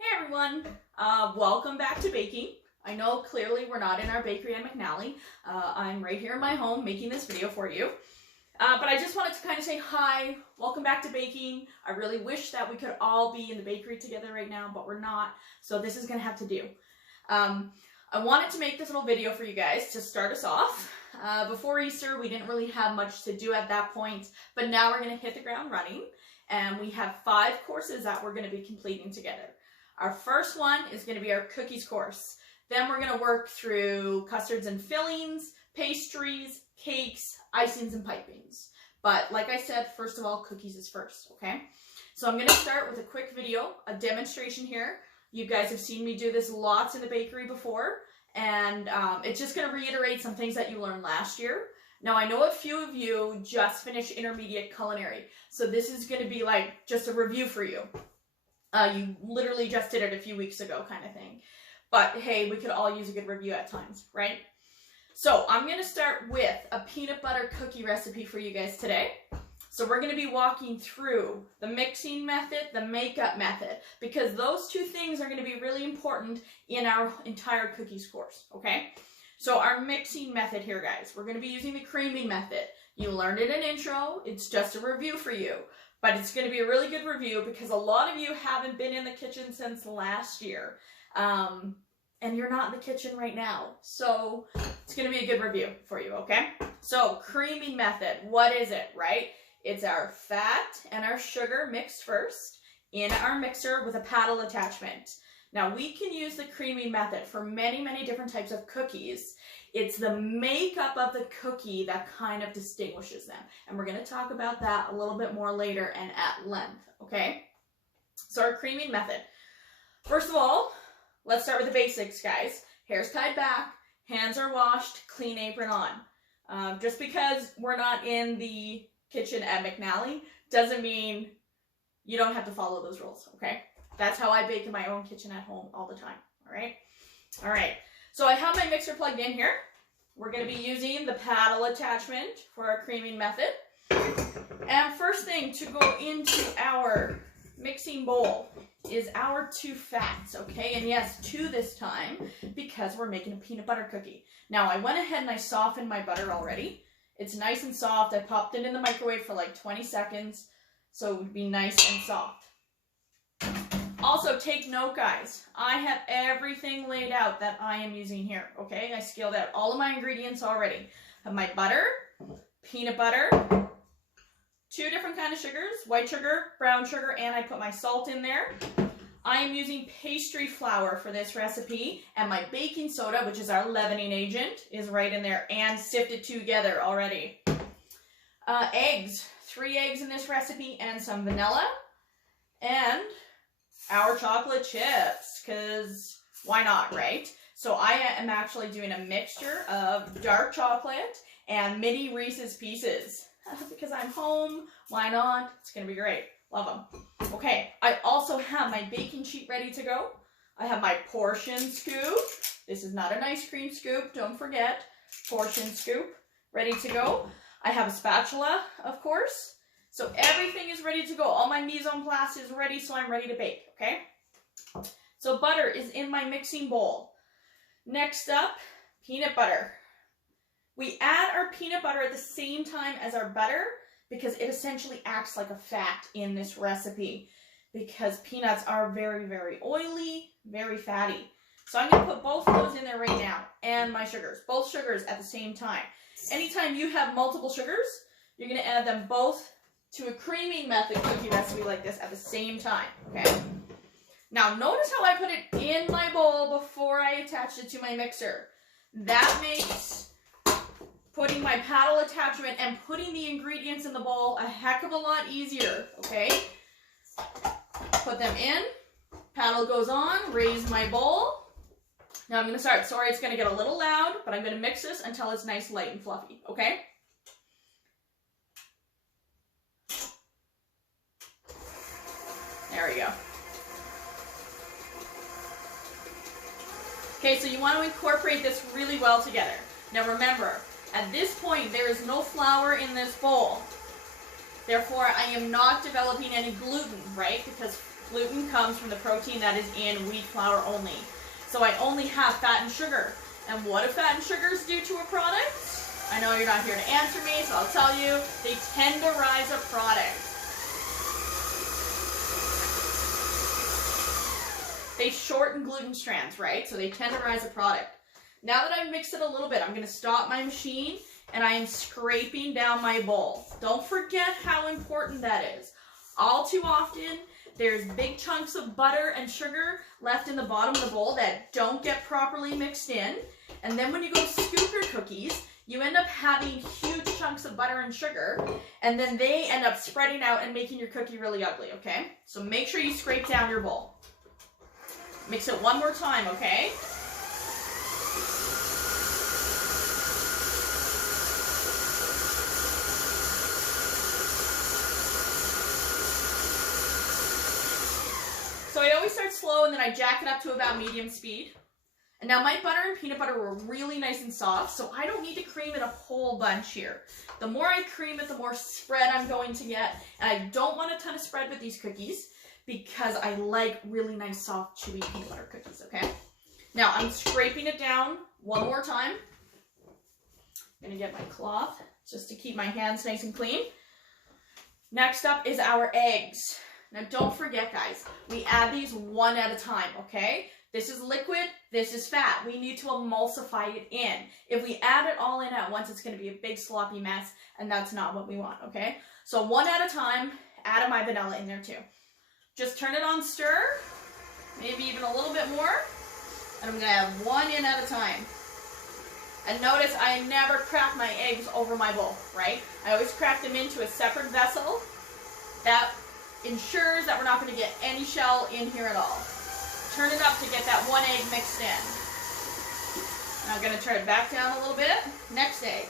Hey everyone, welcome back to baking. I know clearly we're not in our bakery at McNally. I'm right here in my home making this video for you. But I just wanted to kind of say hi, welcome back to baking. I really wish that we could all be in the bakery together right now, but we're not, so this is gonna have to do. I wanted to make this little video for you guys to start us off. Before Easter, we didn't really have much to do at that point, but now we're gonna hit the ground running, and we have 5 courses that we're gonna be completing together. Our first one is going to be our cookies course. Then we're going to work through custards and fillings, pastries, cakes, icings, and pipings. But like I said, first of all, cookies is first, okay? So I'm going to start with a quick video, a demonstration here. You guys have seen me do this lots in the bakery before, and it's just going to reiterate some things that you learned last year. Now, I know a few of you just finished intermediate culinary, so this is going to be like just a review for you. You literally just did it a few weeks ago kind of thing. But hey, we could all use a good review at times, right? So I'm going to start with a peanut butter cookie recipe for you guys today. So we're going to be walking through the mixing method, the makeup method, because those two things are going to be really important in our entire cookies course, okay? So our mixing method here, guys, we're going to be using the creaming method. You learned it in intro, it's just a review for you. But it's going to be a really good review because a lot of you haven't been in the kitchen since last year. And you're not in the kitchen right now. So it's going to be a good review for you, okay? So creaming method, what is it, right? It's our fat and our sugar mixed first in our mixer with a paddle attachment. Now we can use the creaming method for many, many different types of cookies. It's the makeup of the cookie that kind of distinguishes them. And we're going to talk about that a little bit more later and at length, okay? So our creaming method. First of all, let's start with the basics, guys. Hair's tied back, hands are washed, clean apron on. Just because we're not in the kitchen at McNally doesn't mean you don't have to follow those rules, okay? That's how I bake in my own kitchen at home all the time, all right? All right. So I have my mixer plugged in here. We're going to be using the paddle attachment for our creaming method. And first thing to go into our mixing bowl is our 2 fats, okay? And yes, 2 this time because we're making a peanut butter cookie. Now I went ahead and I softened my butter already. It's nice and soft. I popped it in the microwave for like 20 seconds so it would be nice and soft. Also, take note, guys, I have everything laid out that I am using here, okay? I scaled out all of my ingredients already. I have my butter, peanut butter, 2 different kind of sugars, white sugar, brown sugar, and I put my salt in there. I am using pastry flour for this recipe, and my baking soda, which is our leavening agent, is right in there and sifted together already. Eggs, 3 eggs in this recipe, and some vanilla, and our chocolate chips, because why not, right? So I am actually doing a mixture of dark chocolate and mini Reese's Pieces. Because I'm home, why not? It's going to be great. Love them. Okay, I also have my baking sheet ready to go. I have my portion scoop. This is not an ice cream scoop, don't forget. Portion scoop, ready to go. I have a spatula, of course. So everything is ready to go. All my mise en place is ready, so I'm ready to bake, okay? So butter is in my mixing bowl. Next up, peanut butter. We add our peanut butter at the same time as our butter because it essentially acts like a fat in this recipe because peanuts are very, very oily, very fatty. So I'm going to put both of those in there right now and my sugars, both sugars at the same time. Anytime you have multiple sugars, you're going to add them both to a creaming method cookie recipe like this at the same time, okay? Now, notice how I put it in my bowl before I attached it to my mixer. That makes putting my paddle attachment and putting the ingredients in the bowl a heck of a lot easier, okay? Put them in, paddle goes on, raise my bowl. Now I'm going to start. Sorry, it's going to get a little loud, but I'm going to mix this until it's nice, light, and fluffy, okay? There we go. Okay, so you want to incorporate this really well together. Now remember, at this point, there is no flour in this bowl. Therefore, I am not developing any gluten, right? Because Gluten comes from the protein that is in wheat flour only. So I only have fat and sugar. And what do fat and sugars do to a product? I know you're not here to answer me, so I'll tell you, they tenderize a product. They shorten gluten strands, right? So they tenderize a product. Now that I've mixed it a little bit, I'm going to stop my machine and I am scraping down my bowl. Don't forget how important that is. All too often, there's big chunks of butter and sugar left in the bottom of the bowl that don't get properly mixed in. And then when you go to scoop your cookies, you end up having huge chunks of butter and sugar, and then they end up spreading out and making your cookie really ugly, okay? So make sure you scrape down your bowl. Mix it one more time, okay? So I always start slow and then I jack it up to about medium speed. And now my butter and peanut butter were really nice and soft, so I don't need to cream it a whole bunch here. The more I cream it, the more spread I'm going to get. And I don't want a ton of spread with these cookies because I like really nice, soft, chewy peanut butter cookies, okay? Now I'm scraping it down one more time. I'm gonna get my cloth just to keep my hands nice and clean. Next up is our eggs. Now don't forget, guys, we add these one at a time, okay? This is liquid, this is fat. We need to emulsify it in. If we add it all in at once, it's gonna be a big sloppy mess, and that's not what we want, okay? So one at a time, add my vanilla in there too. Just turn it on stir, maybe even a little bit more, and I'm gonna add one in at a time. And notice I never crack my eggs over my bowl, right? I always crack them into a separate vessel. That ensures that we're not gonna get any shell in here at all. Turn it up to get that one egg mixed in. Now I'm going to turn it back down a little bit. Next egg.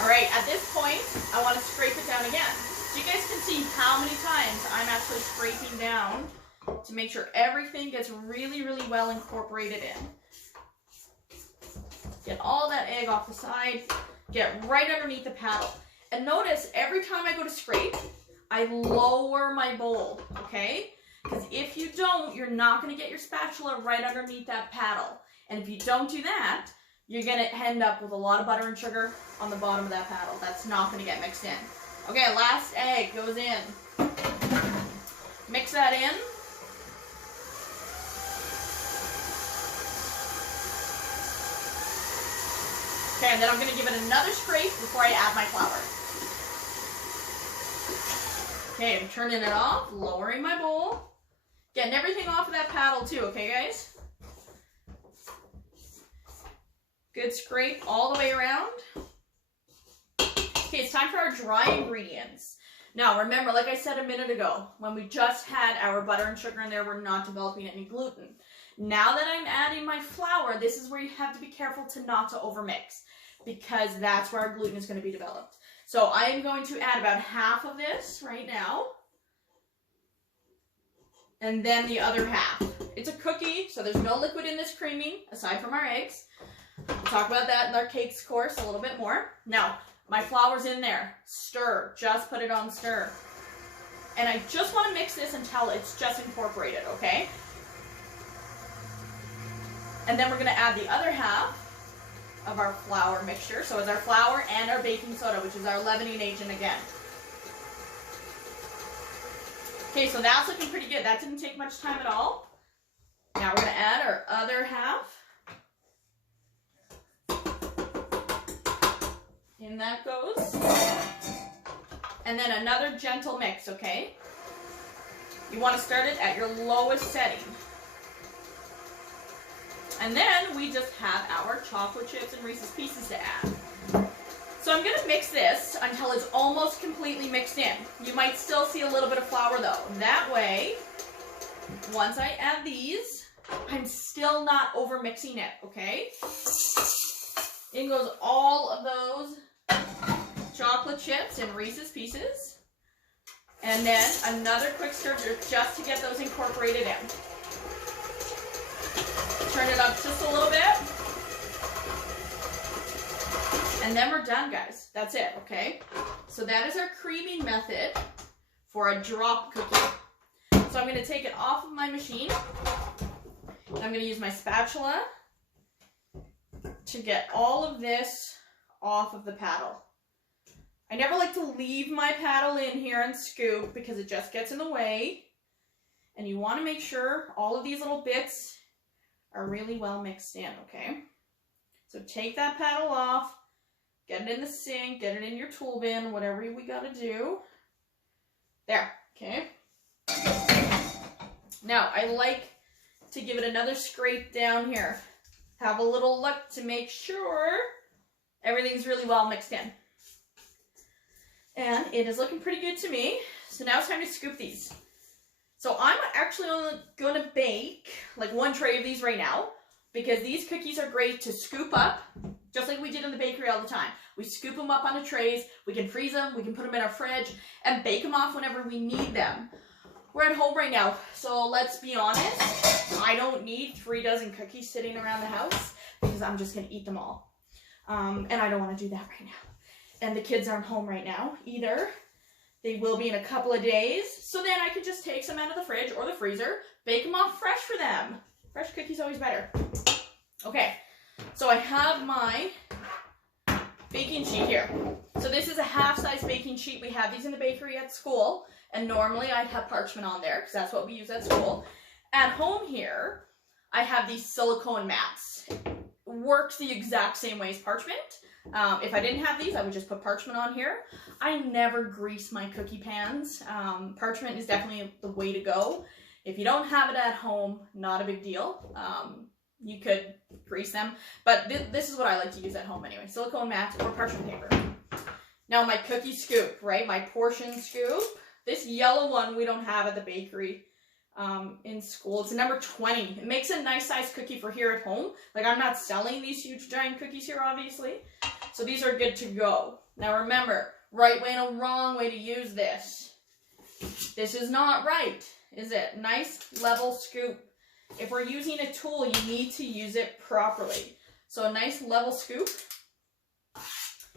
Alright, at this point, I want to scrape it down again. So you guys can see how many times I'm actually scraping down to make sure everything gets really, really well incorporated in. Get all that egg off the side. Get right underneath the paddle. And notice, every time I go to scrape, I lower my bowl, okay? Because if you don't, you're not going to get your spatula right underneath that paddle. And if you don't do that, you're going to end up with a lot of butter and sugar on the bottom of that paddle. That's not going to get mixed in. Okay, last egg goes in. Mix that in. Okay, and then I'm going to give it another scrape before I add my flour. Okay, I'm turning it off, lowering my bowl. Getting everything off of that paddle too, okay guys? Good scrape all the way around. Okay, it's time for our dry ingredients. Now remember, like I said a minute ago, when we just had our butter and sugar in there, we're not developing any gluten. Now that I'm adding my flour, this is where you have to be careful not to overmix, because that's where our gluten is going to be developed. So I am going to add about half of this right now. And then the other half. It's a cookie, so there's no liquid in this creaming, aside from our eggs. We'll talk about that in our cakes course a little bit more. Now, my flour's in there. Stir. Just put it on stir. And I just want to mix this until it's just incorporated, okay? And then we're going to add the other half of our flour mixture. So it's our flour and our baking soda, which is our leavening agent again. Okay, so that's looking pretty good. That didn't take much time at all. Now we're going to add our other half. In that goes. And then another gentle mix, okay? You want to start it at your lowest setting. And then we just have our chocolate chips and Reese's Pieces to add. So I'm going to mix this until it's almost completely mixed in. You might still see a little bit of flour though. That way, once I add these, I'm still not over mixing it, okay? In goes all of those chocolate chips and Reese's Pieces. And then another quick stir just to get those incorporated in. Turn it up just a little bit. And then we're done, guys. That's it, okay? So that is our creaming method for a drop cookie. So I'm going to take it off of my machine. And I'm going to use my spatula to get all of this off of the paddle. I never like to leave my paddle in here and scoop because it just gets in the way. And you want to make sure all of these little bits are really well mixed in, okay? So take that paddle off, get it in the sink, get it in your tool bin, whatever we got to do. There, okay? Now, I like to give it another scrape down here. Have a little look to make sure everything's really well mixed in. And it is looking pretty good to me. So now it's time to scoop these. So I'm actually only going to bake like one tray of these right now because these cookies are great to scoop up, just like we did in the bakery all the time. We scoop them up onto trays, we can freeze them, we can put them in our fridge, and bake them off whenever we need them. We're at home right now, so let's be honest, I don't need 3 dozen cookies sitting around the house because I'm just going to eat them all. And I don't want to do that right now. And the kids aren't home right now either. They will be in a couple of days, so then I could just take some out of the fridge or the freezer, bake them off fresh for them. Fresh cookies always better. Okay, so I have my baking sheet here. So this is a half-size baking sheet. We have these in the bakery at school, and normally I'd have parchment on there because that's what we use at school. At home here, I have these silicone mats. It works the exact same way as parchment. If I didn't have these, I would just put parchment on here. I never grease my cookie pans. Parchment is definitely the way to go. If you don't have it at home, not a big deal. You could grease them, but this is what I like to use at home anyway. Silicone mats or parchment paper. Now my cookie scoop, right? My portion scoop. This yellow one we don't have at the bakery in school. It's a number 20. It makes a nice size cookie for here at home. Like I'm not selling these huge giant cookies here, obviously. So these are good to go. Now remember, right way and a wrong way to use this. This is not right, is it? Nice level scoop. If we're using a tool, you need to use it properly. So a nice level scoop.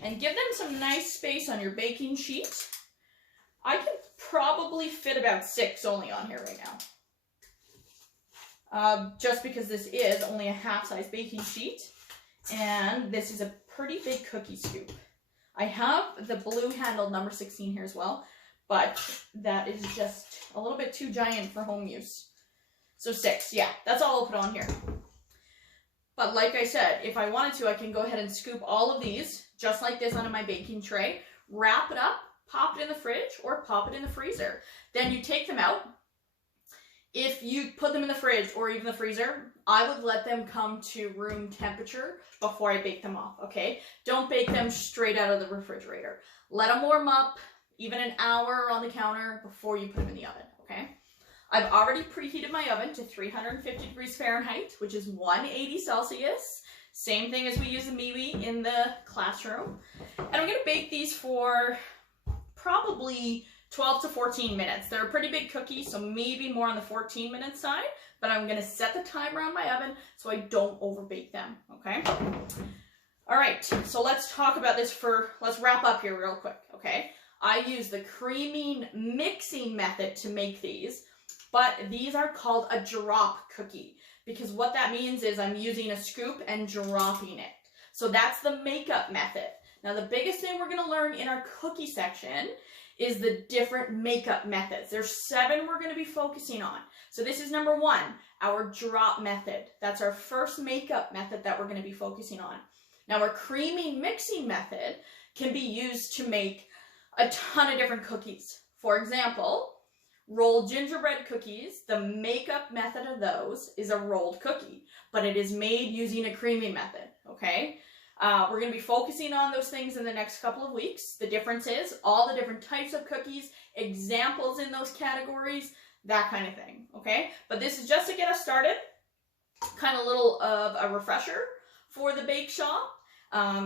And give them some nice space on your baking sheet. I can probably fit about 6 only on here right now. Just because this is only a half-size baking sheet. And this is a pretty big cookie scoop. I have the blue handled number 16 here as well, but that is just a little bit too giant for home use. So 6, yeah, that's all I'll put on here. But like I said, if I wanted to, I can go ahead and scoop all of these, just like this, onto my baking tray, wrap it up, pop it in the fridge, or pop it in the freezer. Then you take them out. If you put them in the fridge or even the freezer, I would let them come to room temperature before I bake them off, okay? Don't bake them straight out of the refrigerator. Let them warm up, even an hour on the counter before you put them in the oven, okay? I've already preheated my oven to 350 degrees Fahrenheit, which is 180 Celsius. Same thing as we use the MeWe in the classroom. And I'm gonna bake these for probably 12 to 14 minutes. They're a pretty big cookie, so maybe more on the 14-minute side, but I'm gonna set the timer on my oven so I don't overbake them, okay? All right, so let's talk about this let's wrap up here real quick, okay? I use the creaming mixing method to make these, but these are called a drop cookie because what that means is I'm using a scoop and dropping it. So that's the makeup method. Now the biggest thing we're gonna learn in our cookie section is the different makeup methods. There's 7 we're gonna be focusing on. So this is number 1, our drop method. That's our first makeup method that we're gonna be focusing on. Now our creaming mixing method can be used to make a ton of different cookies. For example, rolled gingerbread cookies, the makeup method of those is a rolled cookie, but it is made using a creaming method, okay? We're going to be focusing on those things in the next couple of weeks. The difference is all the different types of cookies, examples in those categories, that kind of thing, okay? But this is just to get us started, kind of a little of a refresher for the bake shop.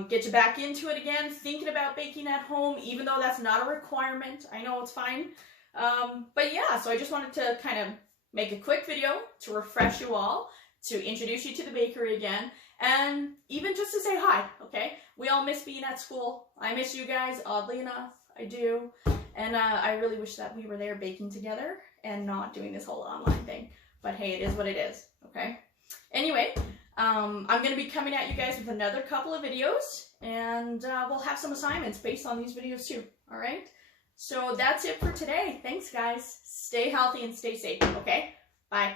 Get you back into it again, thinking about baking at home, even though that's not a requirement. I know it's fine. But yeah, so I just wanted to kind of make a quick video to refresh you all, to introduce you to the bakery again, and even just to say hi, okay? We all miss being at school. I miss you guys, oddly enough, I do. And I really wish that we were there baking together and not doing this whole online thing. But hey, it is what it is, okay? Anyway, I'm going to be coming at you guys with another couple of videos, and we'll have some assignments based on these videos too, all right? So that's it for today. Thanks, guys. Stay healthy and stay safe, okay? Bye.